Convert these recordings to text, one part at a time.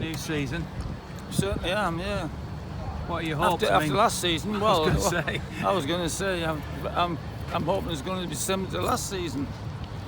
new season. Certainly am, yeah. What are your hopes? After last season, well, I was going to say. I'm hoping it's going to be similar to last season.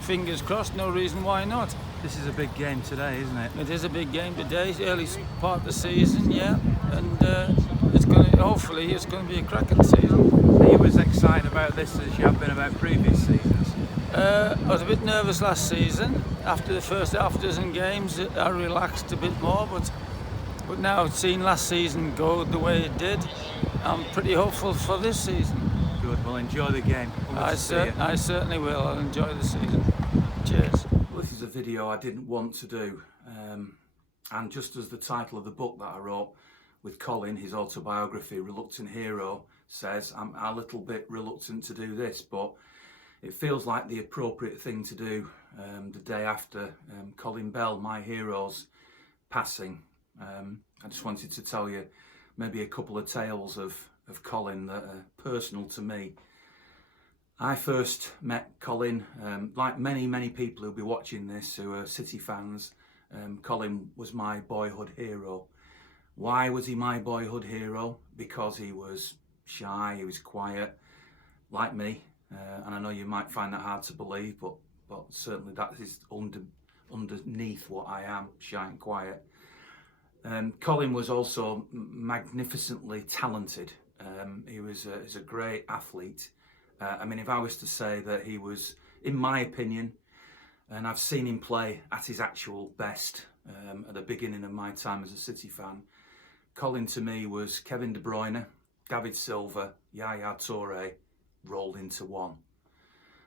Fingers crossed, no reason why not. This is a big game today, isn't it? It is a big game today, early part of the season, yeah. And hopefully it's going to be a cracking season. Are you as excited about this as you have been about previous seasons? I was a bit nervous last season. After the first half dozen games, I relaxed a bit more, but now seeing last season go the way it did, I'm pretty hopeful for this season. Good, well enjoy the game. I certainly will. I'll enjoy the season. Cheers. Well, this is a video I didn't want to do, and just as the title of the book that I wrote with Colin, his autobiography, Reluctant Hero, says, I'm a little bit reluctant to do this, but it feels like the appropriate thing to do the day after Colin Bell, my hero's passing. I just wanted to tell you maybe a couple of tales of Colin that are personal to me. I first met Colin, like many people who'll be watching this who are City fans. Colin was my boyhood hero. Why was he my boyhood hero? Because he was shy, he was quiet, like me. And I know you might find that hard to believe, but certainly that is underneath what I am, shy and quiet. Colin was also magnificently talented. He was a great athlete. I mean, if I was to say that he was, in my opinion, and I've seen him play at his actual best at the beginning of my time as a City fan, Colin to me was Kevin De Bruyne, David Silva, Yaya Toure rolled into one.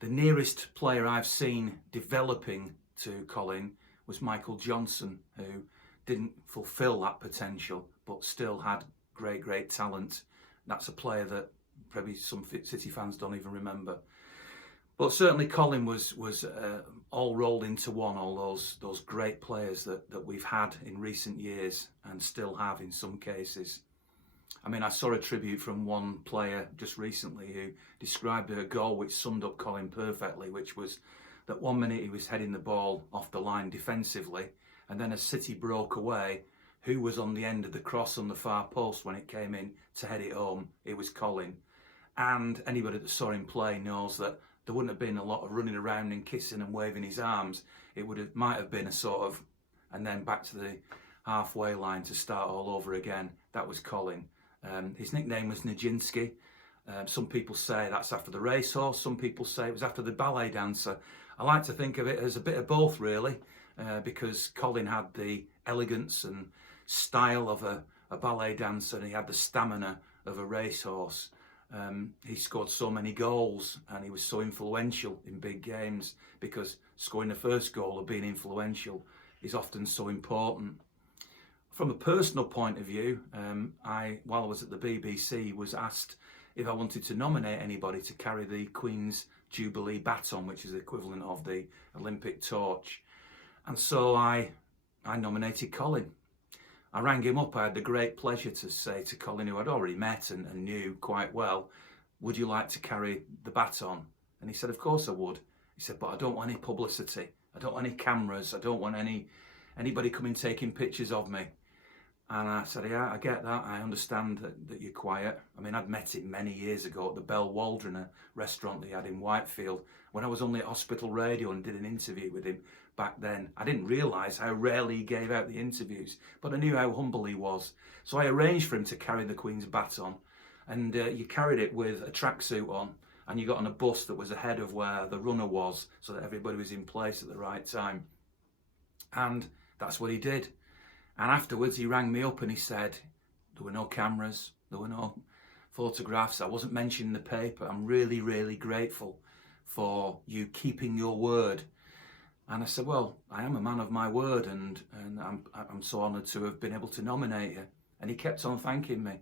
The nearest player I've seen developing to Colin was Michael Johnson, who didn't fulfil that potential but still had great talent. That's a player that probably some City fans don't even remember. But certainly Colin was all rolled into one, all those great players that we've had in recent years and still have in some cases. I mean, I saw a tribute from one player just recently who described a goal which summed up Colin perfectly, which was that 1 minute he was heading the ball off the line defensively, and then as City broke away, who was on the end of the cross on the far post when it came in to head it home? It was Colin. And anybody that saw him play knows that there wouldn't have been a lot of running around and kissing and waving his arms. It might have been a sort of, and then back to the halfway line to start all over again. That was Colin. His nickname was Nijinsky. Some people say that's after the racehorse. Some people say it was after the ballet dancer. I like to think of it as a bit of both, really, because Colin had the elegance and style of a ballet dancer, and he had the stamina of a racehorse. He scored so many goals and he was so influential in big games, because scoring the first goal or being influential is often so important. From a personal point of view, while I was at the BBC, was asked if I wanted to nominate anybody to carry the Queen's Jubilee baton, which is the equivalent of the Olympic torch. And so I nominated Colin. I rang him up. I had the great pleasure to say to Colin, who I'd already met and knew quite well, would you like to carry the baton? And he said, of course I would. He said, but I don't want any publicity. I don't want any cameras. I don't want anybody coming taking pictures of me. And I said, yeah, I get that. I understand that you're quiet. I mean, I'd met him many years ago at the Bell Waldron, a restaurant they had in Whitefield, when I was only at Hospital Radio and did an interview with him back then. I didn't realise how rarely he gave out the interviews, but I knew how humble he was. So I arranged for him to carry the Queen's baton, and you carried it with a tracksuit on, and you got on a bus that was ahead of where the runner was, so that everybody was in place at the right time. And that's what he did. And afterwards he rang me up and he said, there were no cameras, there were no photographs, I wasn't mentioned in the paper. I'm really grateful for you keeping your word. And I said, well, I am a man of my word, and I'm so honoured to have been able to nominate you. And he kept on thanking me.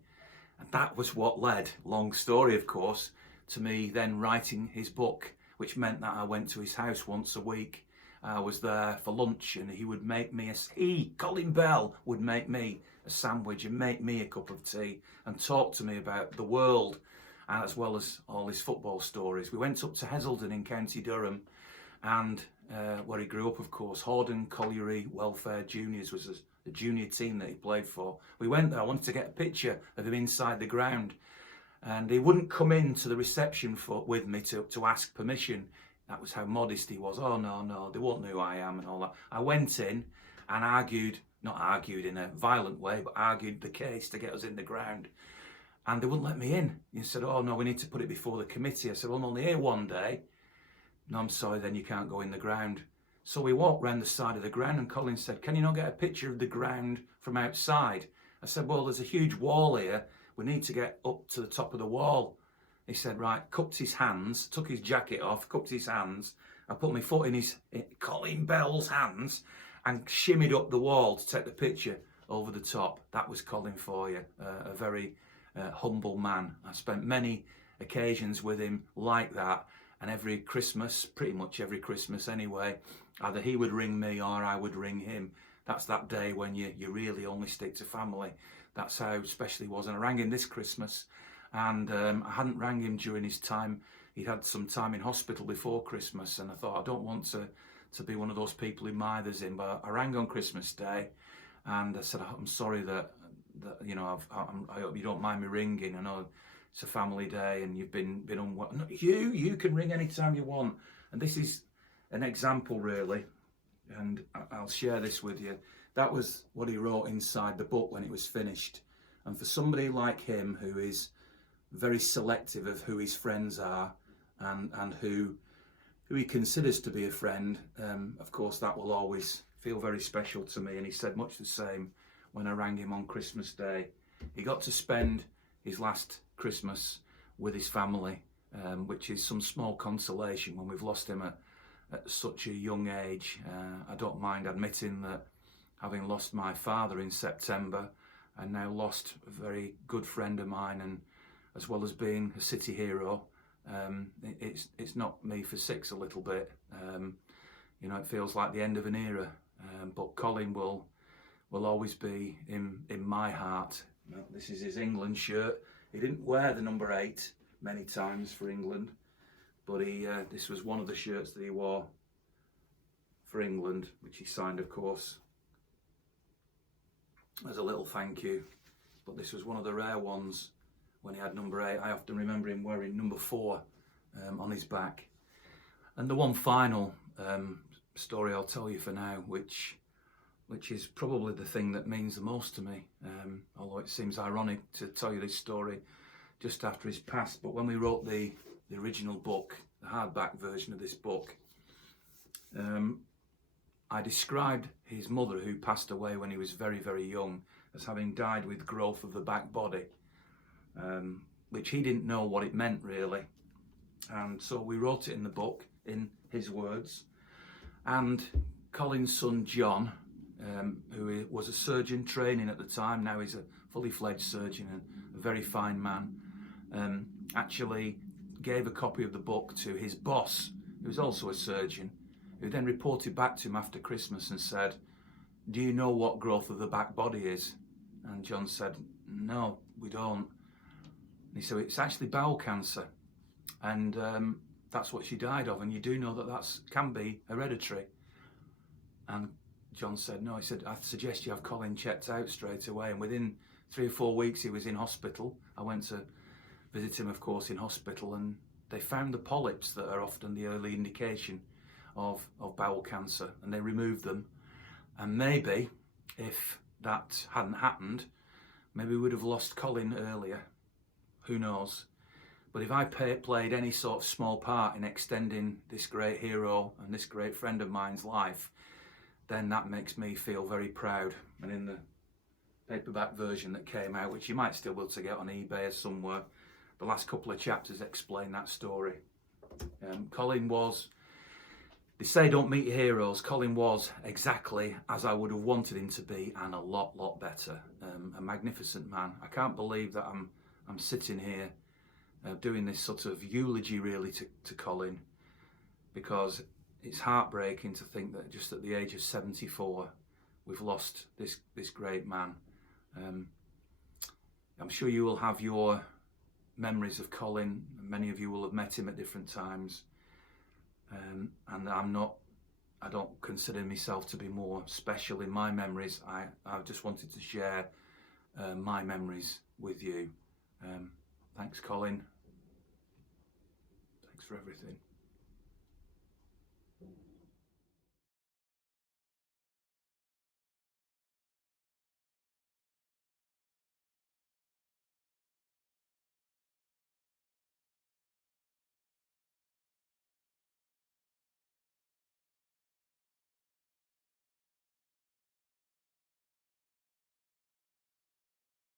And that was what led, long story of course, to me then writing his book, which meant that I went to his house once a week. I was there for lunch, and he would make me Colin Bell would make me a sandwich and make me a cup of tea and talk to me about the world, as well as all his football stories. We went up to Heselden in County Durham, and where he grew up, of course. Horden Colliery Welfare Juniors was the junior team that he played for. We went there, I wanted to get a picture of him inside the ground, and he wouldn't come into the reception with me to ask permission. That was how modest he was. Oh no, they won't know who I am and all that. I went in and not argued in a violent way, but argued the case to get us in the ground. And they wouldn't let me in. He said, oh no, we need to put it before the committee. I said, well, I'm only here one day. No, I'm sorry, then you can't go in the ground. So we walked round the side of the ground, and Colin said, can you not get a picture of the ground from outside? I said, well, there's a huge wall here. We need to get up to the top of the wall. He said, right, cupped his hands, took his jacket off, cupped his hands. I put my foot in Colin Bell's hands and shimmied up the wall to take the picture over the top. That was Colin for you, a very humble man. I spent many occasions with him like that, and every Christmas, pretty much every Christmas anyway, either he would ring me or I would ring him. That's that day when you really only stick to family. That's how special he was. And I rang him this Christmas, and I hadn't rang him during his time. He'd had some time in hospital before Christmas, and I thought, I don't want to be one of those people who mithers him. But I rang on Christmas Day, and I said, I'm sorry that you know, I hope you don't mind me ringing. I know it's a family day and you've been unwell. No, you can ring anytime you want. And this is an example, really, and I'll share this with you. That was what he wrote inside the book when it was finished. And for somebody like him, who is very selective of who his friends are and who he considers to be a friend, of course that will always feel very special to me. And he said much the same when I rang him on Christmas Day. He got to spend his last Christmas with his family, which is some small consolation when we've lost him at such a young age. I don't mind admitting that, having lost my father in September and now lost a very good friend of mine, and as well as being a city hero, it's knocked me for six a little bit. You know, it feels like the end of an era, but Colin will always be in my heart. Well, this is his England shirt. He didn't wear the number 8 many times for England, but this was one of the shirts that he wore for England, which he signed, of course, as a little thank you. But this was one of the rare ones when he had number 8. I often remember him wearing number 4 on his back. And the one final story I'll tell you for now, which is probably the thing that means the most to me, although it seems ironic to tell you this story just after his passed. But when we wrote the original book, the hardback version of this book, I described his mother, who passed away when he was very, very young, as having died with growth of the back body, which he didn't know what it meant really. And so we wrote it in the book in his words. And Colin's son John, who was a surgeon training at the time, now he's a fully fledged surgeon and a very fine man, actually gave a copy of the book to his boss, who was also a surgeon, who then reported back to him after Christmas and said, do you know what growth of the back body is? And John said, no, we don't. And he said, it's actually bowel cancer, and that's what she died of, and you do know that can be hereditary. And John said, no. He said, I suggest you have Colin checked out straight away. And within 3 or 4 weeks he was in hospital. I went to visit him, of course, in hospital, and they found the polyps that are often the early indication of bowel cancer, and they removed them. And maybe if that hadn't happened, maybe we would have lost Colin earlier. Who knows? But if I played any sort of small part in extending this great hero and this great friend of mine's life, then that makes me feel very proud. And in the paperback version that came out, which you might still be able to get on eBay or somewhere, the last couple of chapters explain that story. Colin was, they say don't meet your heroes. Colin was exactly as I would have wanted him to be, and a lot better. A magnificent man. I can't believe that I'm sitting here doing this sort of eulogy really to Colin, because it's heartbreaking to think that just at the age of 74 we've lost this great man. I'm sure you will have your memories of Colin. Many of you will have met him at different times, and I'm not I don't consider myself to be more special in my memories. I just wanted to share my memories with you. Thanks, Colin. Thanks for everything.